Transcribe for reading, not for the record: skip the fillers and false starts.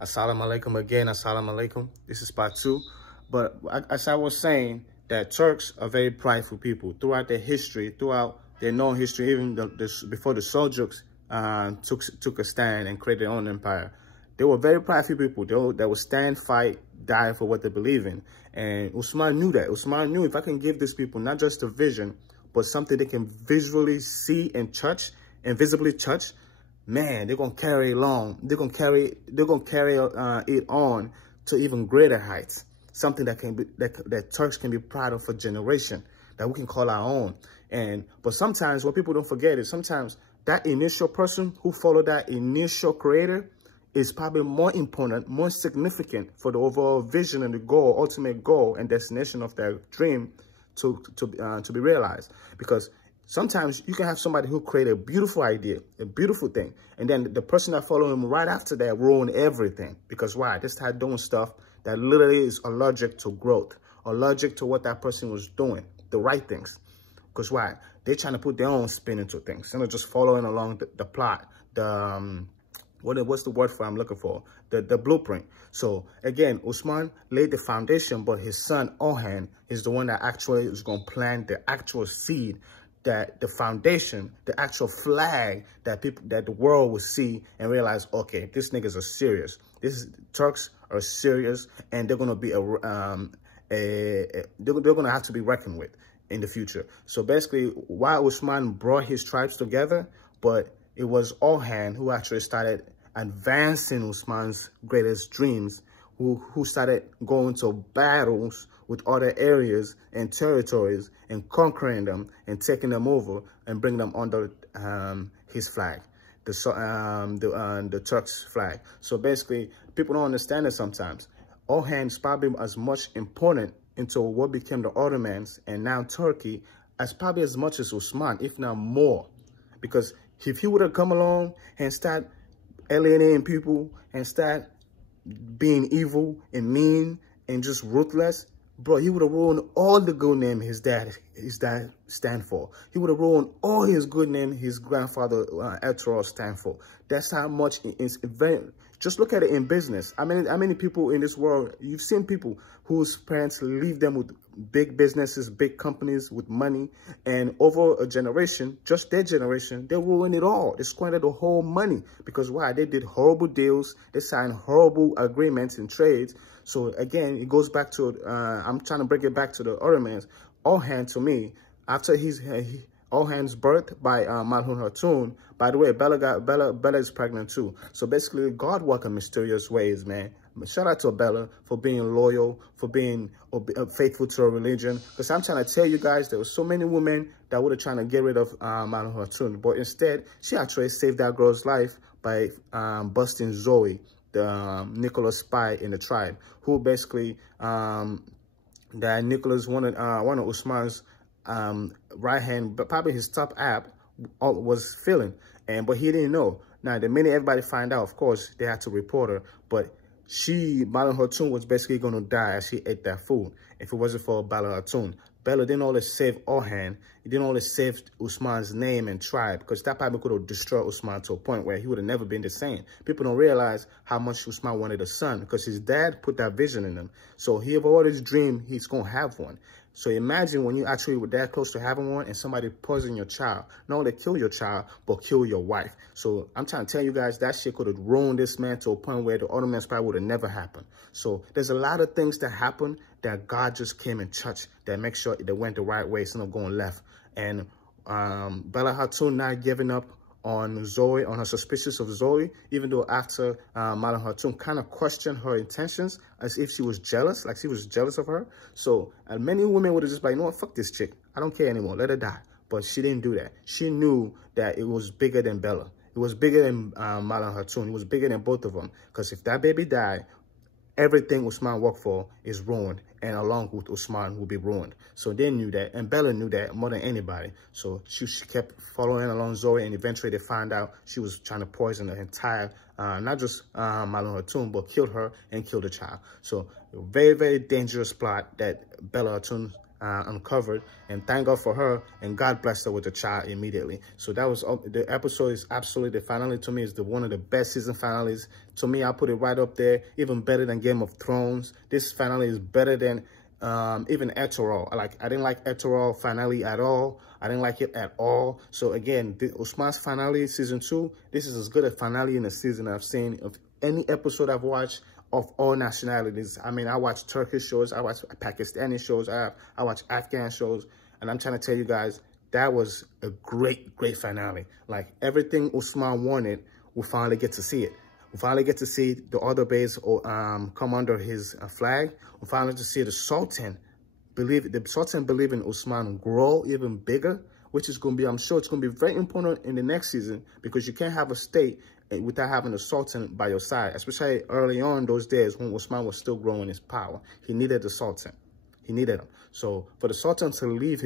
Assalamu alaikum again. Assalamu alaikum. This is part two. But as I was saying, that Turks are very prideful people. Throughout their history, throughout their known history, even before the Seljuks took a stand and created their own empire, they were very prideful people. They would stand, fight, die for what they believe in. And Osman knew that. Osman knew, if I can give these people not just a vision, but something they can visually see and touch, and visibly touch, man, they're gonna carry it along. They're gonna carry it on to even greater heights. Something that can be that Turks can be proud of for generation, that we can call our own. But sometimes what people don't forget is sometimes that initial person who followed that initial creator is probably more important, more significant for the overall vision and the goal, ultimate goal and destination of their dream to be realized. Because sometimes you can have somebody who create a beautiful idea, a beautiful thing, and then the person that follow him right after that ruin everything. Because why? They start doing stuff that literally is allergic to growth, allergic to what that person was doing, the right things. Because why? They're trying to put their own spin into things. They're not just following along the plot, what's the word for I'm looking for? The blueprint. So again, Osman laid the foundation, but his son Orhan is the one that actually is going to plant the actual seed, that the foundation, the actual flag that the world will see and realize, okay, these niggas are serious. Turks are serious, and they're gonna be they're gonna have to be reckoned with in the future. So basically, why Osman brought his tribes together, but it was Orhan who actually started advancing Osman's greatest dreams, who started going to battles with other areas and territories and conquering them and taking them over and bringing them under his flag, the Turks' flag. So basically, people don't understand it sometimes. Orhan is probably as much important into what became the Ottomans and now Turkey as probably as much as Osman, if not more. Because if he would have come along and start alienating people and start being evil and mean and just ruthless, bro, he would have ruined all the good name his dad stand for. He would have ruined all his good name his grandfather Etrol stand for. That's how much it's very. Just look at it in business. How many people in this world, you've seen people whose parents leave them with big businesses, big companies with money, and over a generation, just their generation, they ruin it all. They squandered the whole money. Because why? They did horrible deals. They signed horrible agreements and trades. So again, it goes back to, I'm trying to bring it back to the Ottomans. Orhan, to me, after Orhan's birth by Malhun Hatun. By the way, Bella is pregnant too. So basically, God works in mysterious ways, man. Shout out to Bella for being loyal, for being faithful to her religion. Because I'm trying to tell you guys, there were so many women that would have trying to get rid of Malhun Hatun. But instead, she actually saved that girl's life by busting Zoe, the Nicholas spy in the tribe, who basically, that Nicholas one of Usman's right hand, but probably his top app was feeling, but he didn't know. Now, the minute everybody find out, of course, they had to report her. But Bala Hatun was basically going to die as she ate that food if it wasn't for Bala Hatun. Bella didn't only save Orhan, he didn't only save Usman's name and tribe, because that probably could have destroyed Usman to a point where he would have never been the same. People don't realize how much Usman wanted a son, because his dad put that vision in him. So he have always dreamed he's going to have one. So imagine when you actually were that close to having one and somebody poison your child. Not only kill your child, but kill your wife. So I'm trying to tell you guys, that shit could have ruined this man to a point where the Ottoman spy would have never happened. So there's a lot of things that happen that God just came and touched that make sure they went the right way instead of going left. And Bala Hatun not giving up on Zoe, on her suspicious of Zoe, even though after Malhun Hatun kind of questioned her intentions as if she was jealous, like she was jealous of her. So many women would have just like, you know what, fuck this chick. I don't care anymore. Let her die. But she didn't do that. She knew that it was bigger than Bella. It was bigger than Malhun Hatun. It was bigger than both of them. Because if that baby died, everything Usman worked for is ruined, and along with Usman will be ruined. So they knew that, and Bella knew that more than anybody. So she kept following along Zoe, and eventually they found out she was trying to poison the entire, not just Malhun Hatun, but kill her and kill the child. So very, very dangerous plot that Bella Hatun uncovered, and thank God for her, and God blessed her with a child immediately. So that was, the episode is absolutely, the finale to me is one of the best season finales. To me, I put it right up there, even better than Game of Thrones. This finale is better than even Etorol. I didn't like Etorol finale at all. I didn't like it at all. So again, the Osman's finale, season 2, this is as good a finale in a season I've seen of any episode I've watched of all nationalities. I mean, I watch Turkish shows, I watch Pakistani shows, I watch Afghan shows, and I'm trying to tell you guys, that was a great finale. Like, everything Osman wanted, we finally get to see it. We finally get to see the other bays come under his flag. We finally get to see the Sultan believe in Osman grow even bigger, which is going to be, I'm sure it's going to be very important in the next season, because you can't have a state without having a Sultan by your side, especially early on those days when Osman was still growing his power. He needed the Sultan. He needed him. So for the Sultan to leave